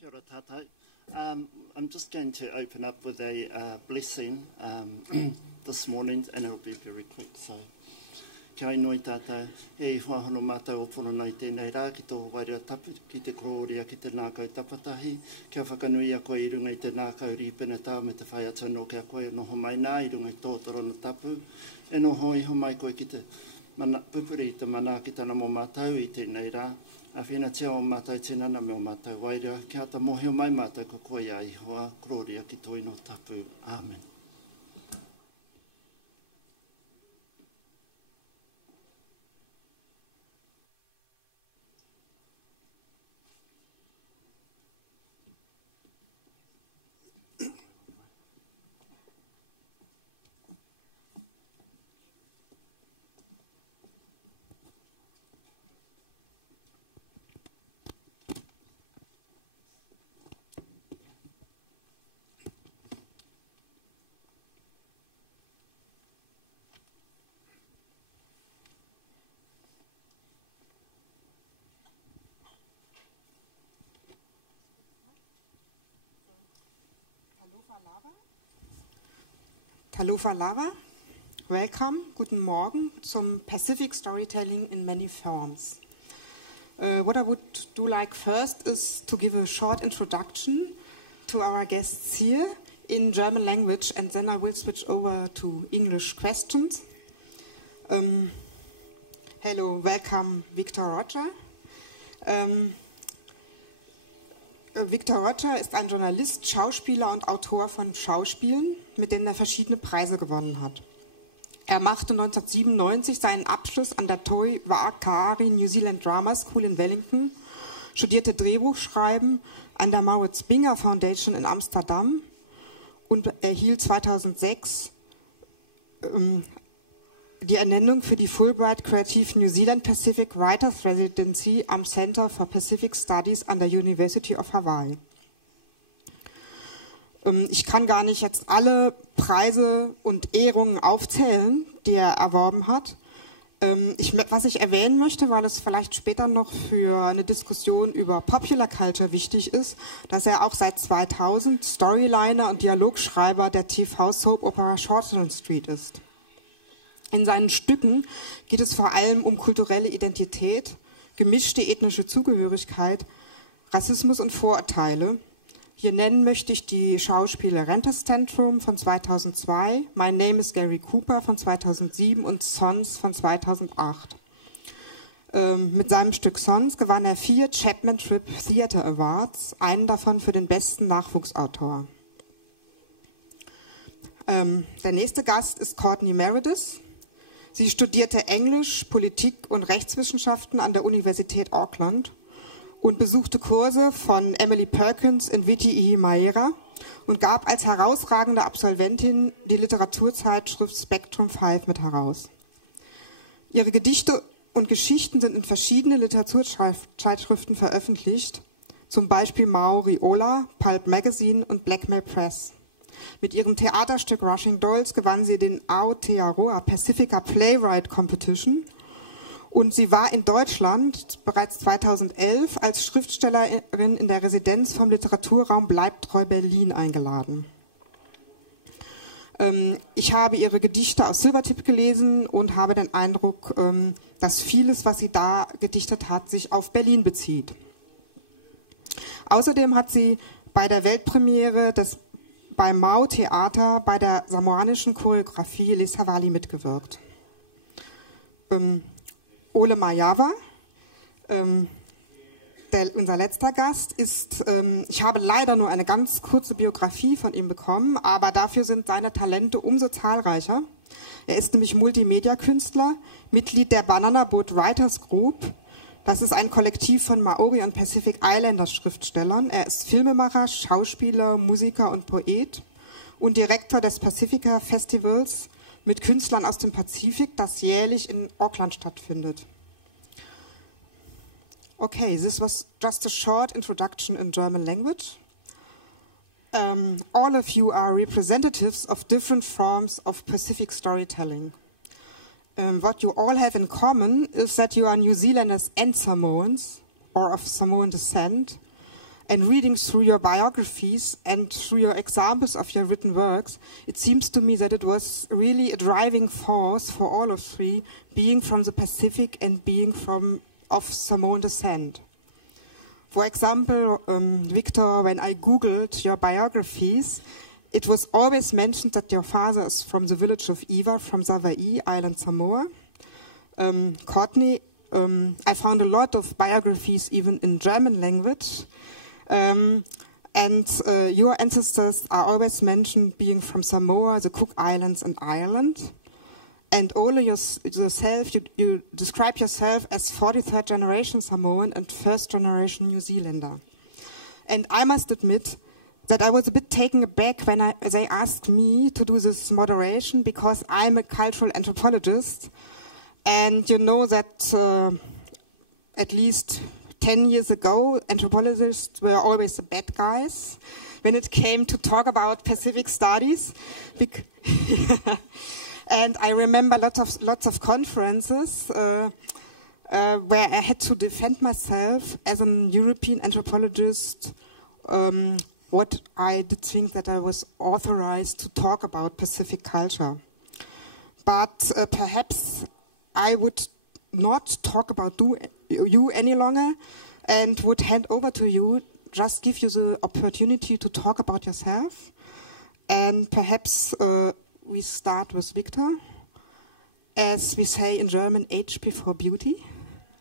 Kia ora tātou. I'm just going to open up with a blessing this morning, and it'll be very quick. So, kia inoi tātou, e whahono mātou o pono nei tēnei rā, ki tō wairua tapu, ki te kororia, ki te nākau tapatahi, kia whakanui a koe i runga i te nākau rīpena tā, me te whai atu no kia koe noho mai nā, i runga i tōtoro na tapu, e noho iho mai koe ki te pupuri, te manākitana mō mātou i tēnei rā, a whina tia o mātou tinana me o mātou wairua, kia ta mohi o mai mātou ko koe a ihoa, kororia ki tō ino tapu. Amen. Talofa Lava, welcome, guten Morgen zum Pacific Storytelling in many forms. What I would do like first is to give a short introduction to our guests here in German language, and then I will switch over to English questions. Hello, welcome Victor Roger. Victor Roger ist ein Journalist, Schauspieler und Autor von Schauspielen, mit denen er verschiedene Preise gewonnen hat. Er machte 1997 seinen Abschluss an der Toi Waiakaari New Zealand Drama School in Wellington, studierte Drehbuchschreiben an der Maurits Binger Foundation in Amsterdam und erhielt 2006 die Ernennung für die Fulbright Creative New Zealand Pacific Writers Residency am Center for Pacific Studies an der University of Hawaii. Ich kann gar nicht jetzt alle Preise und Ehrungen aufzählen, die er erworben hat. Was ich erwähnen möchte, weil es vielleicht später noch für eine Diskussion über Popular Culture wichtig ist, dass er auch seit 2000 Storyliner und Dialogschreiber der TV-Soap-Opera Shortland Street ist. In seinen Stücken geht es vor allem um kulturelle Identität, gemischte ethnische Zugehörigkeit, Rassismus und Vorurteile. Hier nennen möchte ich die Schauspiele Renters Tantrum von 2002, My Name is Gary Cooper von 2007 und Sons von 2008. Mit seinem Stück Sons gewann er 4 Chapman Tripp Theatre Awards, einen davon für den besten Nachwuchsautor. Der nächste Gast ist Courtney Meredith. Sie studierte Englisch, Politik und Rechtswissenschaften an der Universität Auckland und besuchte Kurse von Emily Perkins in Viti Maera und gab als herausragende Absolventin die Literaturzeitschrift Spectrum 5 mit heraus. Ihre Gedichte und Geschichten sind in verschiedenen Literaturzeitschriften veröffentlicht, zum Beispiel Maori Ola, Pulp Magazine und Blackmail Press. Mit ihrem Theaterstück Rushing Dolls gewann sie den Aotearoa Pacifica Playwright Competition und sie war in Deutschland bereits 2011 als Schriftstellerin in der Residenz vom Literaturraum Bleibtreu Berlin eingeladen. Ich habe ihre Gedichte aus Silbertip gelesen und habe den Eindruck, dass vieles, was sie da gedichtet hat, sich auf Berlin bezieht. Außerdem hat sie bei der Weltpremiere beim Mau-Theater bei der samoanischen Choreografie Les Savali mitgewirkt. Ole Mayawa, unser letzter Gast, ich habe leider nur eine ganz kurze Biografie von ihm bekommen, aber dafür sind seine Talente umso zahlreicher. Er ist nämlich Multimedia-Künstler, Mitglied der Banana Boat Writers Group. Das ist ein Kollektiv von Maori und Pacific Islander Schriftstellern. Er ist Filmemacher, Schauspieler, Musiker und Poet und Direktor des Pacifica Festivals mit Künstlern aus dem Pazifik, das jährlich in Auckland stattfindet. Okay, this was just a short introduction in German language. All of you are representatives of different forms of Pacific storytelling. What you all have in common is that you are New Zealanders and Samoans, or of Samoan descent, And reading through your biographies and through your examples of your written works, it seems to me that it was really a driving force for all of three, being from the Pacific and being of Samoan descent. For example, Victor, when I Googled your biographies, it was always mentioned that your father is from the village of Iwa, from Savaii, Island Samoa. Courtney, I found a lot of biographies even in German language. And your ancestors are always mentioned being from Samoa, the Cook Islands and Ireland. And Ole, yourself, you describe yourself as 43rd generation Samoan and 1st generation New Zealander. And I must admit that I was a bit taken aback when they asked me to do this moderation, because I'm a cultural anthropologist. And you know that at least 10 years ago, anthropologists were always the bad guys when it came to talk about Pacific studies. And I remember lots of conferences where I had to defend myself as an European anthropologist, what I did think that I was authorized to talk about Pacific culture. But perhaps I would not talk about you any longer and would hand over to you, just give you the opportunity to talk about yourself. And perhaps we start with Victor. As we say in German, age before beauty.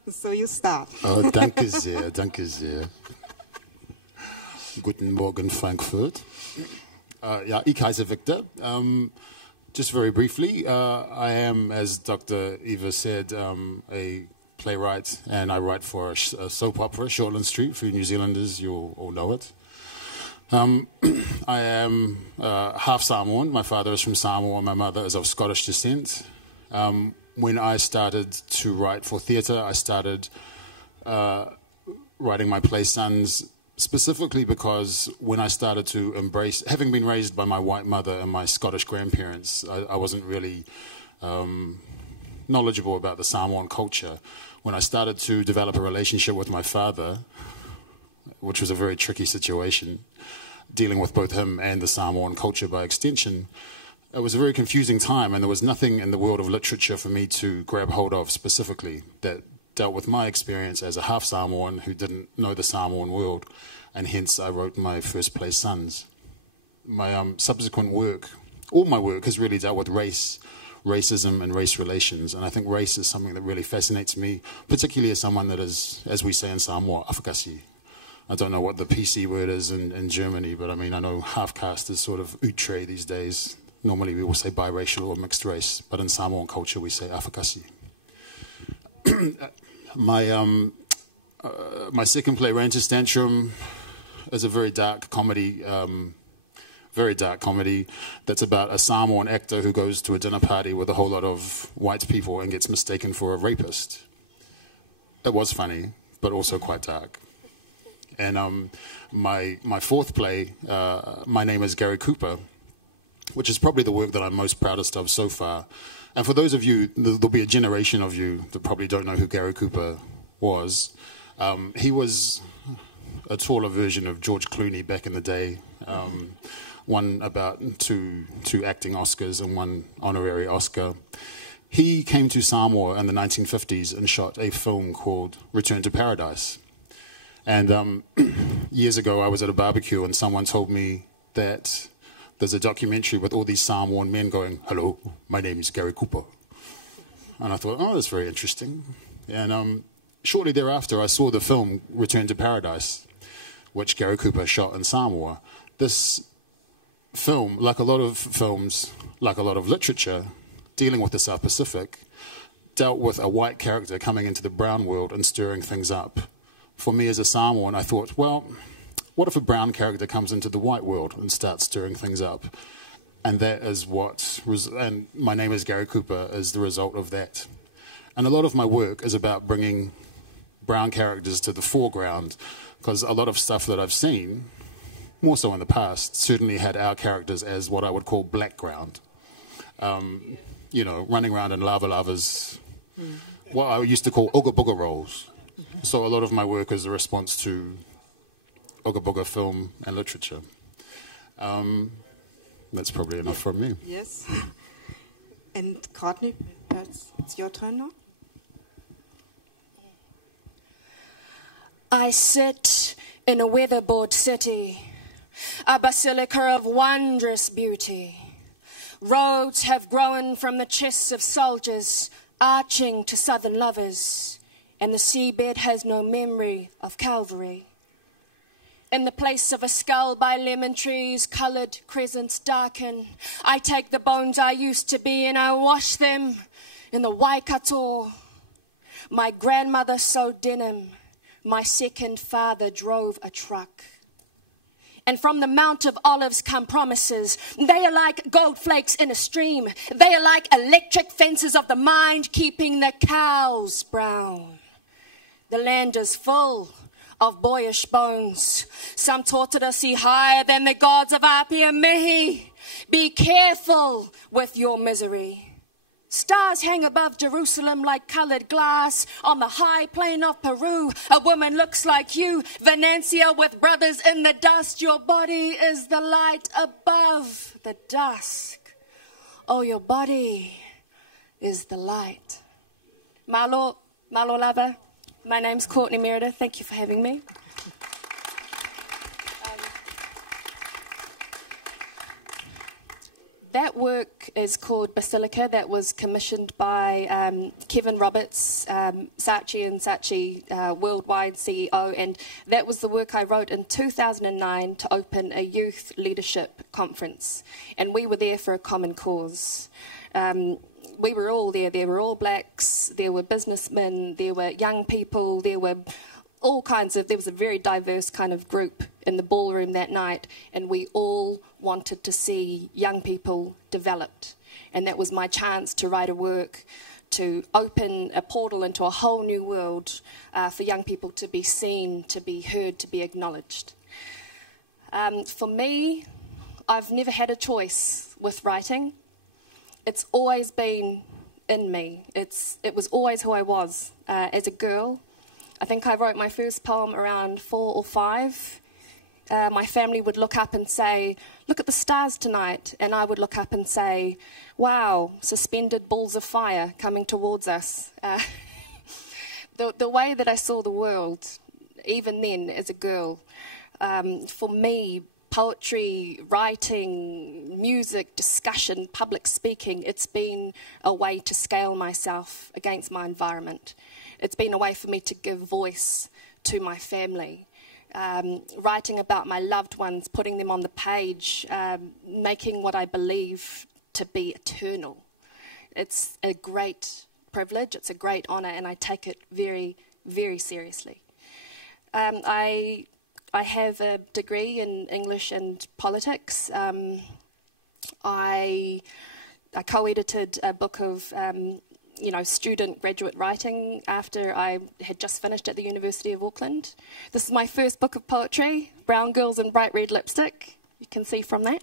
So you start. Oh, danke sehr, danke sehr. Guten Morgen, Frankfurt. Ja, ich heiße Victor. Just very briefly, I am, as Dr. Eva said, a playwright, and I write for a soap opera, Shortland Street. For New Zealanders, you'll all know it. I am half Samoan. My father is from Samoa. My mother is of Scottish descent. When I started to write for theatre, I started writing my play Sons, specifically because when I started to embrace, having been raised by my white mother and my Scottish grandparents, I wasn't really knowledgeable about the Samoan culture. When I started to develop a relationship with my father, which was a very tricky situation, dealing with both him and the Samoan culture by extension, it was a very confusing time, and there was nothing in the world of literature for me to grab hold of specifically that dealt with my experience as a half Samoan who didn't know the Samoan world, and hence I wrote my first play, Sons. My subsequent work, all my work has really dealt with racism and race relations, and I think race is something that really fascinates me, particularly as someone that is, as we say in Samoa, Afakasi. I don't know what the PC word is in Germany, but I mean, I know half-caste is sort of outre these days. Normally we will say biracial or mixed race, but in Samoan culture we say Afakasi. My second play, Ranter's Tantrum, is a very dark comedy that's about a Samoan actor who goes to a dinner party with a whole lot of white people and gets mistaken for a rapist. It was funny, but also quite dark. And my fourth play, My Name is Gary Cooper, which is probably the work that I'm most proudest of so far. And for those of you, there'll be a generation of you that probably don't know who Gary Cooper was. He was a taller version of George Clooney back in the day. Won about two acting Oscars and one honorary Oscar. He came to Samoa in the 1950s and shot a film called Return to Paradise. And years ago, I was at a barbecue and someone told me that there's a documentary with all these Samoan men going, "Hello, my name is Gary Cooper." And I thought, oh, that's very interesting. And shortly thereafter, I saw the film Return to Paradise, which Gary Cooper shot in Samoa. This film, like a lot of films, like a lot of literature, dealing with the South Pacific, dealt with a white character coming into the brown world and stirring things up. For me as a Samoan, I thought, well, what if a brown character comes into the white world and starts stirring things up? And that is and My Name is Gary Cooper is the result of that. And a lot of my work is about bringing brown characters to the foreground, because a lot of stuff that I've seen, more so in the past, certainly had our characters as what I would call blackground. You know, running around in lava-lavas, what I used to call ooga booga rolls. So a lot of my work is a response to Ogobogo film and literature. That's probably enough from me. Yes. And Courtney, perhaps it's your turn now. I sit in a weatherboard city, a basilica of wondrous beauty. Roads have grown from the chests of soldiers, arching to southern lovers, and the seabed has no memory of Calvary. In the place of a skull by lemon trees, coloured crescents darken. I take the bones I used to be and I wash them in the Waikato. My grandmother sewed denim. My second father drove a truck. And from the Mount of Olives come promises. They are like gold flakes in a stream. They are like electric fences of the mind, keeping the cows brown. The land is full of boyish bones. Some taught to see higher than the gods of Apia Mihi. Be careful with your misery. Stars hang above Jerusalem like colored glass. On the high plain of Peru, a woman looks like you. Venancia with brothers in the dust. Your body is the light above the dusk. Oh, your body is the light. Malo lava. My name's Courtney Meredith. Thank you for having me. That work is called Basilica. That was commissioned by Kevin Roberts, Saatchi and Saatchi Worldwide CEO, and that was the work I wrote in 2009 to open a youth leadership conference, and we were there for a common cause. We were all there. There were all blacks, there were businessmen, there were young people, there were there was a very diverse kind of group in the ballroom that night, and we all wanted to see young people developed. And that was my chance to write a work to open a portal into a whole new world for young people to be seen, to be heard, to be acknowledged. For me, I've never had a choice with writing. It's always been in me. It was always who I was as a girl. I think I wrote my first poem around 4 or 5. My family would look up and say, "Look at the stars tonight." And I would look up and say, "Wow, suspended balls of fire coming towards us." The way that I saw the world, even then as a girl, for me, poetry, writing, music, discussion, public speaking, it's been a way to scale myself against my environment. It's been a way for me to give voice to my family. Writing about my loved ones, putting them on the page, making what I believe to be eternal. It's a great privilege, it's a great honour, and I take it very, very seriously. I have a degree in English and politics. I co-edited a book of student graduate writing after I had just finished at the University of Auckland. This is my first book of poetry, Brown Girls in Bright Red Lipstick. You can see from that.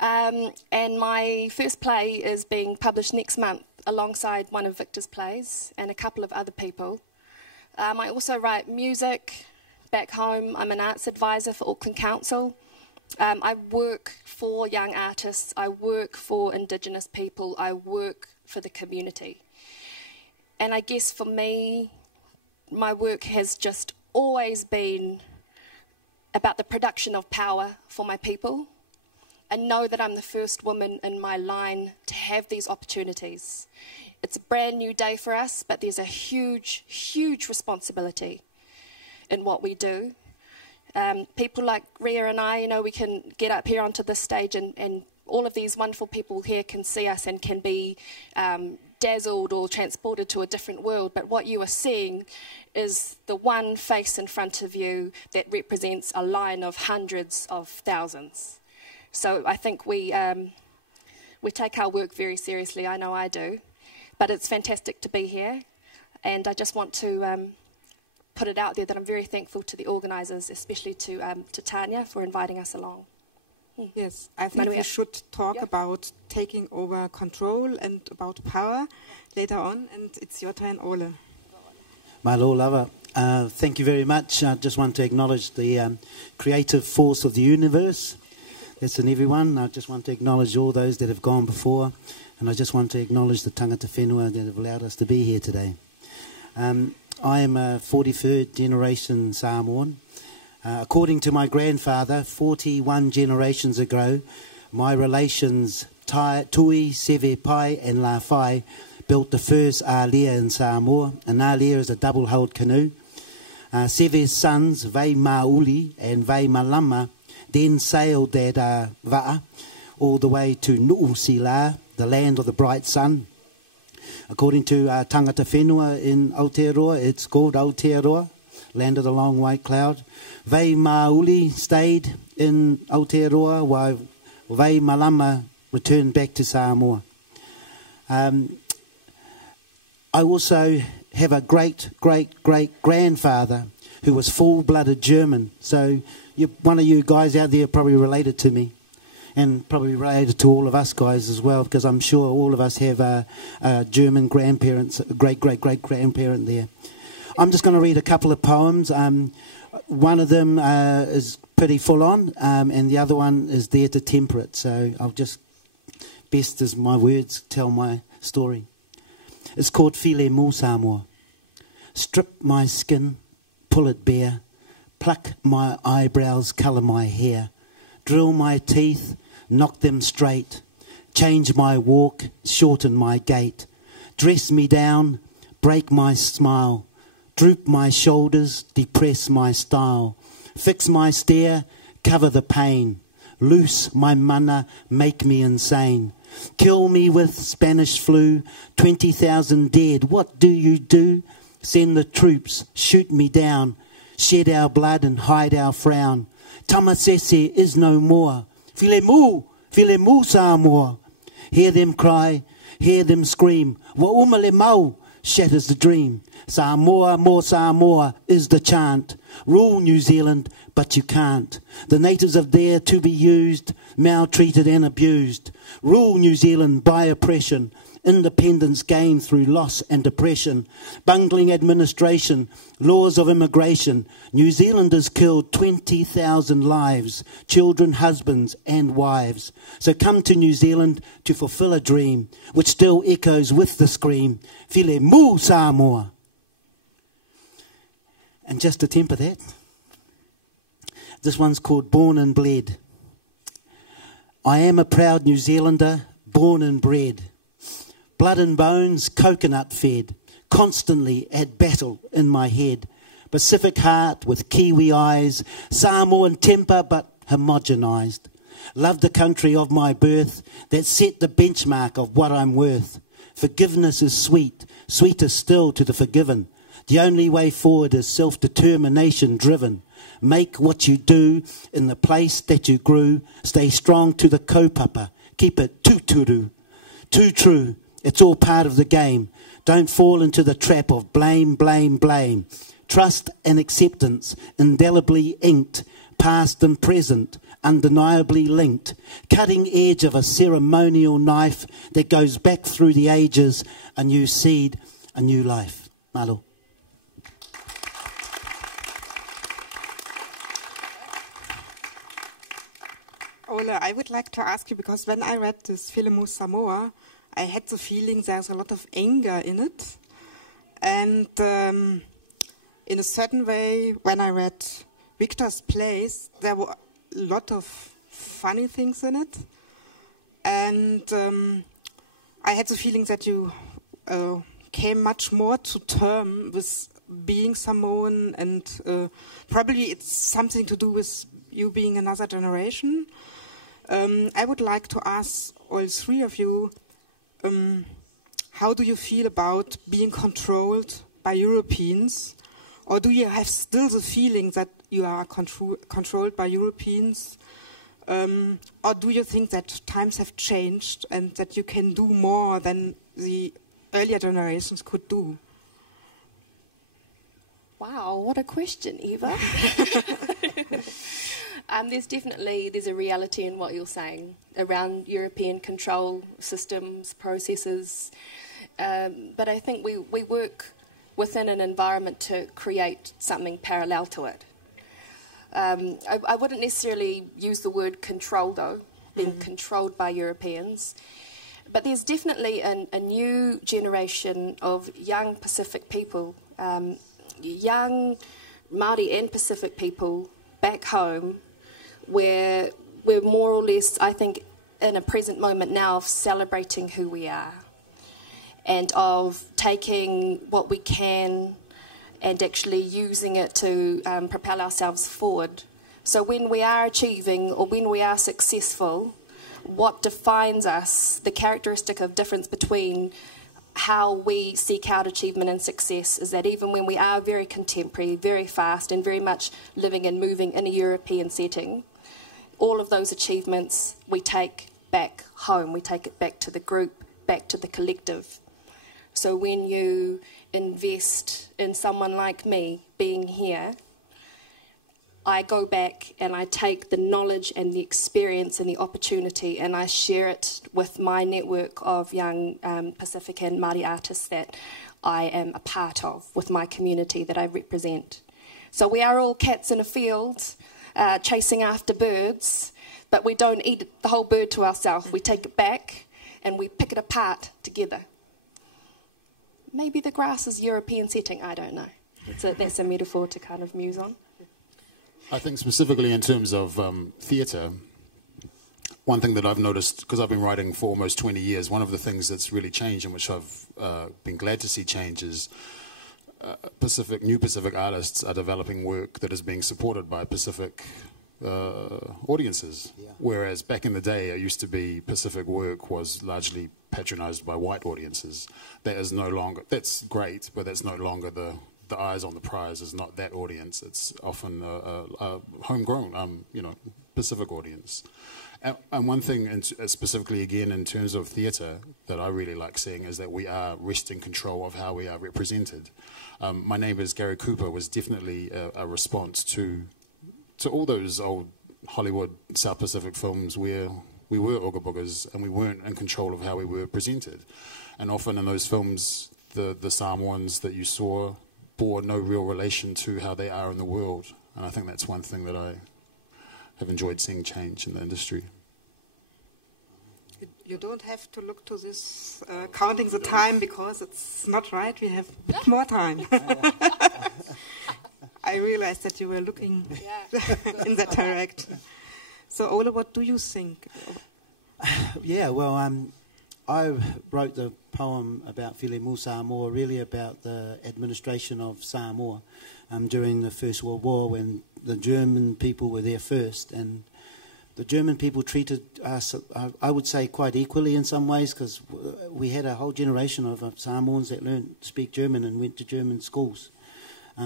And my first play is being published next month alongside one of Victor's plays and a couple of other people. I also write music back home. I'm an arts advisor for Auckland Council. I work for young artists. I work for Indigenous people. I work for the community. And I guess for me, my work has just always been about the production of power for my people. I know that I'm the first woman in my line to have these opportunities. It's a brand new day for us, but there's a huge, huge responsibility in what we do. People like Ria and I, we can get up here onto this stage and all of these wonderful people here can see us and can be dazzled or transported to a different world. But what you are seeing is the one face in front of you that represents a line of hundreds of thousands. So I think we take our work very seriously. I know I do. But it's fantastic to be here. And I just want to put it out there that I'm very thankful to the organisers, especially to Tanya for inviting us along. Yes, I think we should talk about taking over control and about power later on, and it's your turn, Ole. Malo lava. Thank you very much. I just want to acknowledge the creative force of the universe. That's in everyone. I just want to acknowledge all those that have gone before, and I just want to acknowledge the tangata whenua that have allowed us to be here today. I am a 43rd generation Samoan. According to my grandfather, 41 generations ago, my relations Tui, Seve Pai and La Whai built the first Alea in Samoa. An Alea is a double-hulled canoe. Seve's sons, Vei Mauli and Vei Malama, then sailed that Va'a all the way to Nu'usila, the land of the bright sun. According to tangata whenua in Aotearoa, it's called Aotearoa, land of the long white cloud. Vei Mauli stayed in Aotearoa while Vei Malama returned back to Samoa. I also have a great-great-great-grandfather who was full-blooded German. So one of you guys out there probably related to me, and probably related to all of us guys as well, because I'm sure all of us have a German grandparents, a great-great-great-grandparent there. I'm just going to read a couple of poems. One of them is pretty full-on, and the other one is there to temper it. So I'll just, best as my words tell my story. It's called File Mu Samoa. Strip my skin, pull it bare, pluck my eyebrows, colour my hair, drill my teeth, knock them straight, change my walk, shorten my gait, dress me down, break my smile, droop my shoulders, depress my style, fix my stare, cover the pain, loose my mana, make me insane. Kill me with Spanish flu, 20,000 dead, what do you do? Send the troops, shoot me down, shed our blood and hide our frown. Tamasese is no more. File mu Samoa. Hear them cry, hear them scream. Wa umale mau shatters the dream. Samoa, more Samoa is the chant. Rule New Zealand, but you can't. The natives are there to be used, maltreated and abused. Rule New Zealand by oppression. Independence gained through loss and depression, bungling administration, laws of immigration. New Zealanders killed 20,000 lives, children, husbands and wives. So come to New Zealand to fulfill a dream, which still echoes with the scream, File mu Samoa. And just to temper that, this one's called Born and Bled. I am a proud New Zealander, born and bred. Blood and bones, coconut fed, constantly at battle in my head. Pacific heart with Kiwi eyes, Samoan temper but homogenized. Love the country of my birth that set the benchmark of what I'm worth. Forgiveness is sweet, sweeter still to the forgiven. The only way forward is self-determination driven. Make what you do in the place that you grew. Stay strong to the kaupapa. Keep it tūturu, too true. It's all part of the game. Don't fall into the trap of blame, blame, blame. Trust and acceptance, indelibly inked, past and present, undeniably linked. Cutting edge of a ceremonial knife that goes back through the ages. A new seed, a new life. Malo. Ole, I would like to ask you, because when I read this File mu Samoa, I had the feeling there's a lot of anger in it. And in a certain way, when I read Victor's Place, there were a lot of funny things in it. And I had the feeling that you came much more to term with being Samoan, and probably it's something to do with you being another generation. I would like to ask all three of you, how do you feel about being controlled by Europeans? Or do you have still the feeling that you are controlled by Europeans? Or do you think that times have changed and that you can do more than the earlier generations could do? Wow, what a question, Eva. There's a reality in what you're saying around European control systems, processes. But I think we work within an environment to create something parallel to it. I wouldn't necessarily use the word control, though, being controlled by Europeans. But there's definitely a new generation of young Pacific people, young Māori and Pacific people back home, where we're more or less, I think, in a present moment now of celebrating who we are and of taking what we can and actually using it to propel ourselves forward. So when we are achieving or when we are successful, what defines us, the characteristic of difference between how we seek out achievement and success is that even when we are very contemporary, very fast and very much living and moving in a European setting, all of those achievements we take back home, we take it back to the group, back to the collective. So when you invest in someone like me being here, I go back and I take the knowledge and the experience and the opportunity and I share it with my network of young Pacific and Māori artists that I am a part of, with my community that I represent. So we are all cats in a field chasing after birds, but we don't eat the whole bird to ourselves. We take it back and we pick it apart together. Maybe the grass is European setting, I don't know. That's a metaphor to kind of muse on. I think specifically in terms of theatre, one thing that I've noticed, because I've been writing for almost 20 years, one of the things that's really changed and which I've been glad to see change is new Pacific artists are developing work that is being supported by Pacific audiences. Yeah. Whereas back in the day, it used to be Pacific work was largely patronized by white audiences. That is no longer, that's great, but that's no longer the eyes on the prize is not that audience. It's often a homegrown, Pacific audience. And one thing, specifically again in terms of theatre, that I really like seeing is that we are wresting control of how we are represented. My Neighbours, Gary Cooper, was definitely a response to all those old Hollywood South Pacific films where we were Ooga Boogas and we weren't in control of how we were presented. And often in those films, the Samoans that you saw bore no real relation to how they are in the world. And I think that's one thing that I have enjoyed seeing change in the industry. You don't have to look to this counting the time because it's not right. We have a bit more time. I realized that you were looking in that direction. So, Ole, what do you think? Yeah, well, I wrote the poem about Whilemu Samoa, really about the administration of Samoa during the First World War when the German people were there first. And the German people treated us, I would say, quite equally in some ways, because we had a whole generation of Samoans that learned to speak German and went to German schools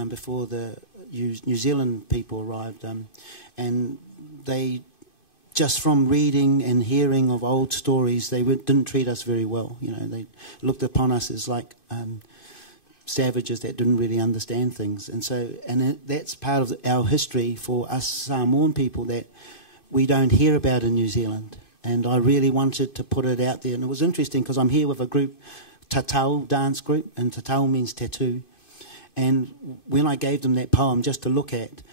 before the New Zealand people arrived. And they, just from reading and hearing of old stories, they didn't treat us very well. You know, they looked upon us as like savages that didn't really understand things. And so, that's part of our history for us Samoan people that we don't hear about in New Zealand. And I really wanted to put it out there. And it was interesting because I'm here with a group, Tatau dance group, and Tatau means tattoo. And when I gave them that poem just to look at,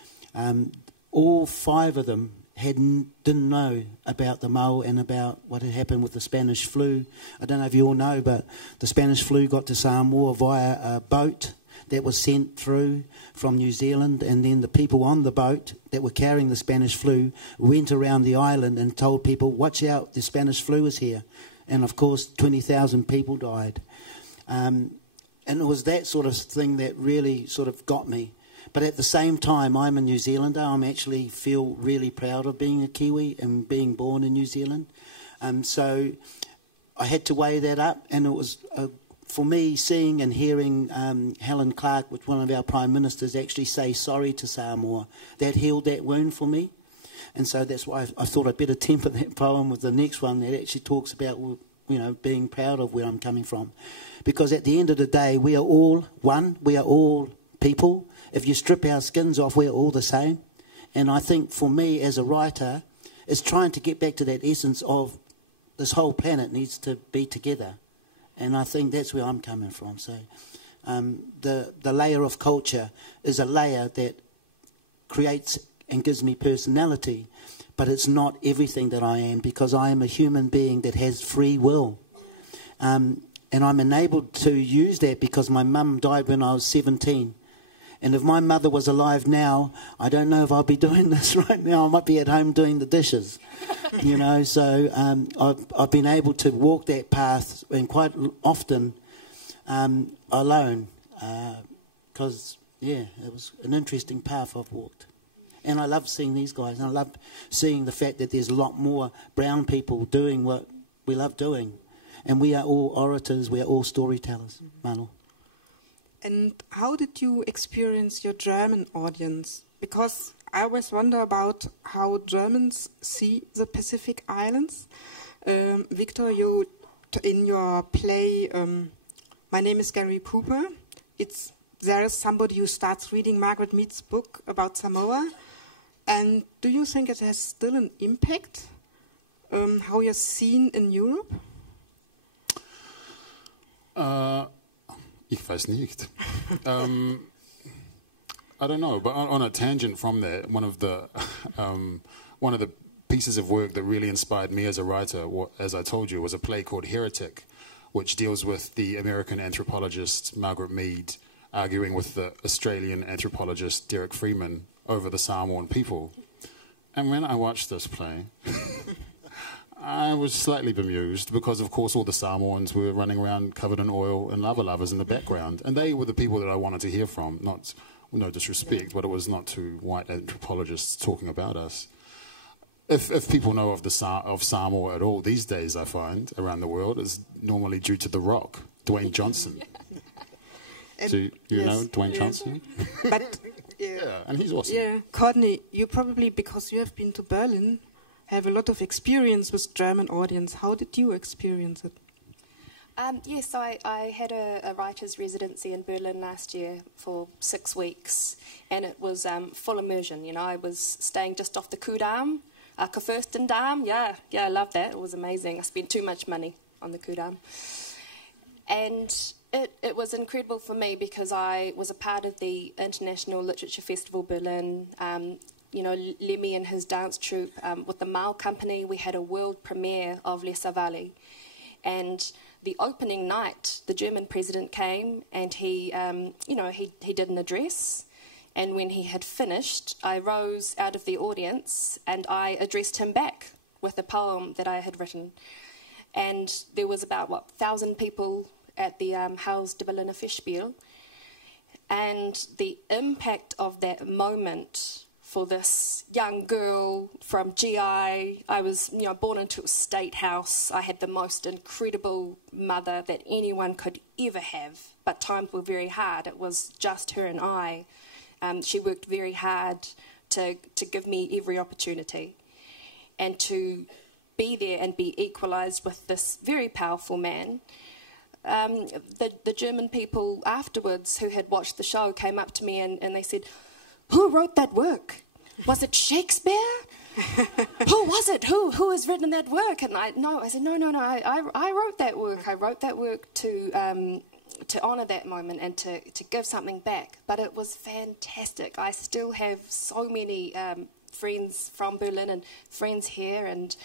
all 5 of them didn't know about the mau and about what had happened with the Spanish flu. I don't know if you all know, but the Spanish flu got to Samoa via a boat that was sent through from New Zealand, and then the people on the boat that were carrying the Spanish flu went around the island and told people, watch out, the Spanish flu is here. And of course, 20,000 people died. And it was that sort of thing that really sort of got me. But at the same time, I'm a New Zealander. I actually feel really proud of being a Kiwi and being born in New Zealand. So I had to weigh that up, and it was, for me, seeing and hearing Helen Clark, which one of our Prime Ministers, actually say sorry to Samoa, that healed that wound for me. And so that's why I thought I'd better temper that poem with the next one that actually talks about, being proud of where I'm coming from. Because at the end of the day, we are all one, we are all people. If you strip our skins off, we're all the same. And I think for me as a writer, it's trying to get back to that essence of this whole planet needs to be together. And I think that's where I'm coming from. So The layer of culture is a layer that creates and gives me personality, but it's not everything that I am, because I am a human being that has free will. And I'm enabled to use that because my mum died when I was 17. And if my mother was alive now, I don't know if I'll be doing this right now. I might be at home doing the dishes, you know. So I've been able to walk that path, and quite often alone, because, yeah, it was an interesting path I've walked. And I love seeing these guys, and I love seeing the fact that there's a lot more brown people doing what we love doing. And we are all orators, we are all storytellers, Manu. And how did you experience your German audience? Because I always wonder about how Germans see the Pacific Islands. Victor, you in your play, My Name is Gary Cooper, there is somebody who starts reading Margaret Mead's book about Samoa. And do you think it has still an impact, how you're seen in Europe? Ich weiß nicht. I don't know, but on a tangent from that, one of the pieces of work that really inspired me as a writer, as I told you, was a play called Heretic, which deals with the American anthropologist Margaret Mead arguing with the Australian anthropologist Derek Freeman over the Samoan people. And when I watched this play, I was slightly bemused because, of course, all the Samoans were running around covered in oil and lava lavas in the background. And they were the people that I wanted to hear from, not, no disrespect, but it was not two white anthropologists talking about us. If people know of Samoa at all these days, I find, around the world, it's normally due to The Rock, Dwayne Johnson. Do you know Dwayne Johnson? But, yeah, and he's awesome. Yeah, Courtney, you probably, because you have been to Berlin, have a lot of experience with German audience. How did you experience it? Yes, I had a writer's residency in Berlin last year for 6 weeks, and it was full immersion. You know, I was staying just off the Kudamm, Kurfürstendamm. Yeah, I loved that. It was amazing. I spent too much money on the Kudamm. And it was incredible for me because I was a part of the International Literature Festival Berlin. You know, Lemmy and his dance troupe, with the Mao Company, we had a world premiere of Lesa Valley. And the opening night, the German president came and he did an address. And when he had finished, I rose out of the audience and I addressed him back with a poem that I had written. And there was about, 1,000 people at the Haus de Berliner Festspiel. And the impact of that moment for this young girl from GI, I was, born into a state house. I had the most incredible mother that anyone could ever have, but times were very hard. It was just her and I. She worked very hard to give me every opportunity and to be there and be equalised with this very powerful man. The German people afterwards who had watched the show came up to me and they said, "Who wrote that work? Was it Shakespeare? Who was it? Who has written that work?" And I said, no, I wrote that work. I wrote that work to honour that moment and to give something back. But it was fantastic. I still have so many friends from Berlin and friends here, and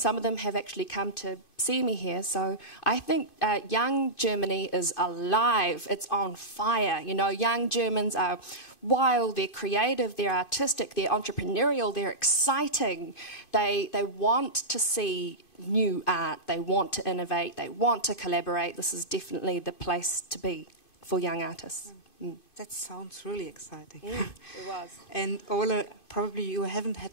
some of them have actually come to see me here. So I think young Germany is alive. It's on fire. Young Germans are wild, they're creative, they're artistic, they're entrepreneurial, they're exciting. They want to see new art. They want to innovate. They want to collaborate. This is definitely the place to be for young artists. Mm. That sounds really exciting. It was. And Ole, probably you haven't had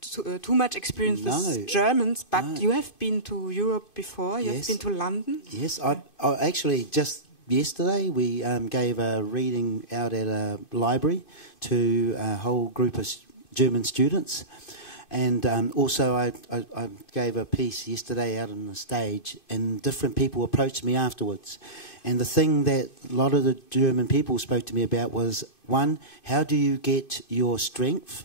too much experience with Germans, but you have been to Europe before. You have been to London. Yes, I actually just yesterday we gave a reading out at a library to a whole group of German students, and also I gave a piece yesterday out on the stage, and different people approached me afterwards. And the thing that a lot of the German people spoke to me about was, one, how do you get your strength?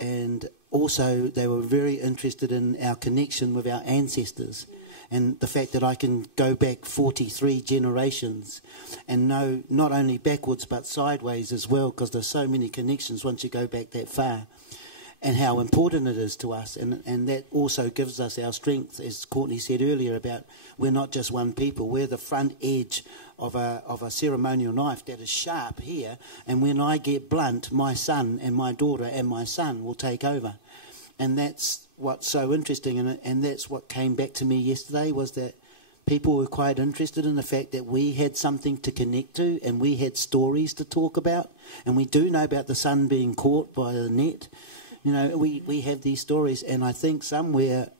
And also they were very interested in our connection with our ancestors And the fact that I can go back 43 generations and know not only backwards but sideways as well, because there's so many connections once you go back that far, and how important it is to us. And that also gives us our strength, as Courtney said earlier, about we're not just one people, we're the front edge of a ceremonial knife that is sharp here, and when I get blunt, my son and my daughter and my son will take over. And that's what's so interesting, and that's what came back to me yesterday, was that people were quite interested in the fact that we had something to connect to, and we had stories to talk about, and we do know about the son being caught by the net. You know, we have these stories, and I think somewhere,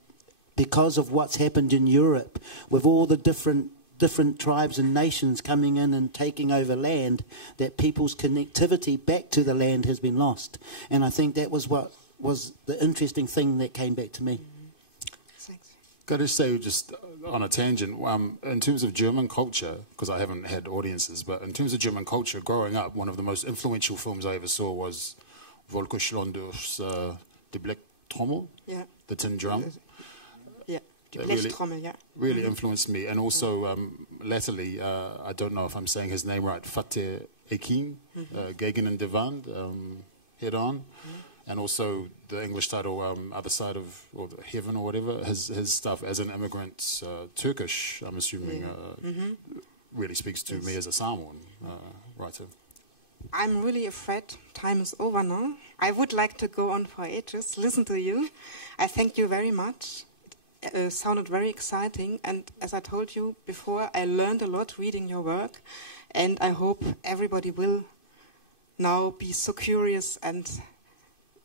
because of what's happened in Europe, with all the different tribes and nations coming in and taking over land, that people's connectivity back to the land has been lost. And I think that was what was the interesting thing that came back to me. Thanks. Got to say, just on a tangent, in terms of German culture, because I haven't had audiences, but in terms of German culture, growing up, one of the most influential films I ever saw was Volker Schlonder's Die Blechtrommel, Yeah. the tin drum. Yeah. Die Really- Blechtrommel, yeah. Really influenced me. And also, latterly, I don't know if I'm saying his name right, Fateh Akin, Gegen in der Wand, Head On. And also the English title, Other Side of, or Heaven or whatever, his stuff as an immigrant, Turkish, I'm assuming, really speaks to me as a Samoan writer. I'm really afraid time is over now. I would like to go on for ages, listen to you. I thank you very much. It sounded very exciting, and as I told you before, I learned a lot reading your work, and I hope everybody will now be so curious and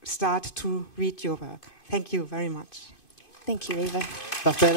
start to read your work. Thank you very much. Thank you, Eva. Dag bij,